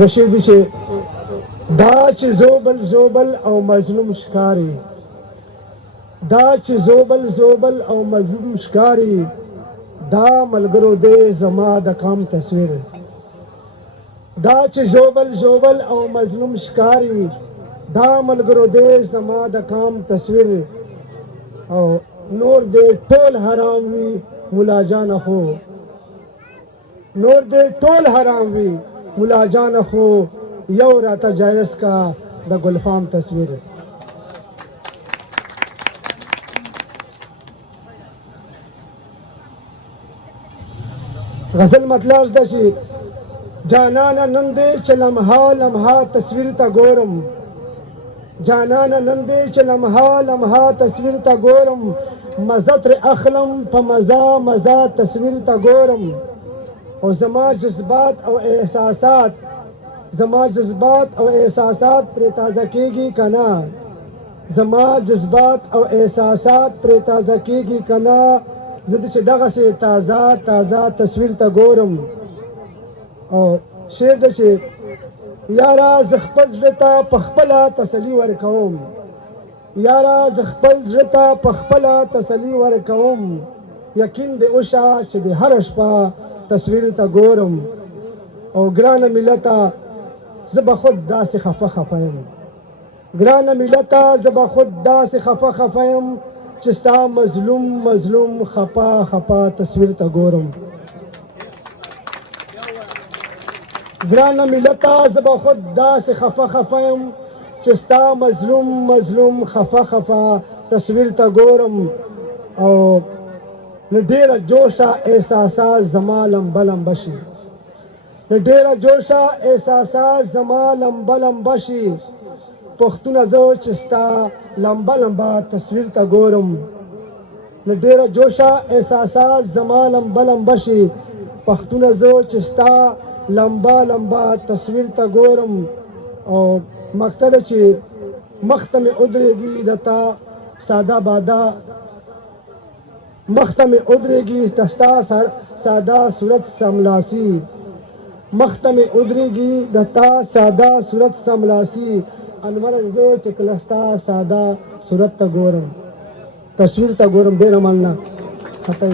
رشید چې دا چې زوبل زوبل او مظلوم ښکاري، دا چې زوبل زوبل او مظلوم ښکاري، دا ملګرو دی زما د کام تصویر. دا چې زوبل زوبل او مظلوم ښکاري، دا ملګرو دی زما د کام تصویر. او نور دی ټول حرام وي مولا جان خو، نور دی ټول حرام وي مولا جان خو، یو راته جایز کا د ګلفام تصویر. غزل مطلب زده شي جانانه نن دې چې لمحه لمحه تصویر ته ګورم، جانانه نن دې چې لمحه لمحه تصویر ته ګورم، مزه ترې اخلم په مزه مزه تصویر ته ګورم. او زما جذبات او احساسات، زما جذبات او احساسات پرې تازه کېږي که نه، زما جذبات او احساسات پرې تازه کېږي که نه. زه چې دغسې تازه تازه تصویر ته ګورم. او شعر ده چې یاره زه خپل زړه ته په خپله تسلي ورکوم، یاره زه خپل زړه ته په خپله تسلي ورکوم، یقین دې وشه چې د هره شپه تصویر ته ګورم. او ګرانه ملته زه به خود داسې خفه خفه یم، ګرانه ملته زه به خود داسې خفه خفه یم چې ستا مظلوم مظلوم خفه خفه تصویر ته ګورم. ګرانه ملته زه به خود داسې خفه خفه یم چې ستا مظلوم مظلوم خفه خفه تصویر ته ګورم. او له ډېره جوشه احساسات زما لمبه لمبه شي، له ډېره جوشه احساسات زما لمبه لمبه شي، پښتونه زه چې ستا لمبه لمبه تصویر ته ګورم. له ډېره جوشه احساسات زما لمبه لمبه شي، پښتونه زه چې ستا لمبه لمبه تصویر ته ګورم. او مقته ده چې مخته مې ودرېږي د تا ساده باده، مخته مې ودرېږي د ستا ساده صورت سملاسي، مخته مې ودرېږي د تا ساده صورت سملاسي. انور زه چې کله ستا ساده صورت ته ګورم، تصویر ته ګورم، ډېره مننه. خطا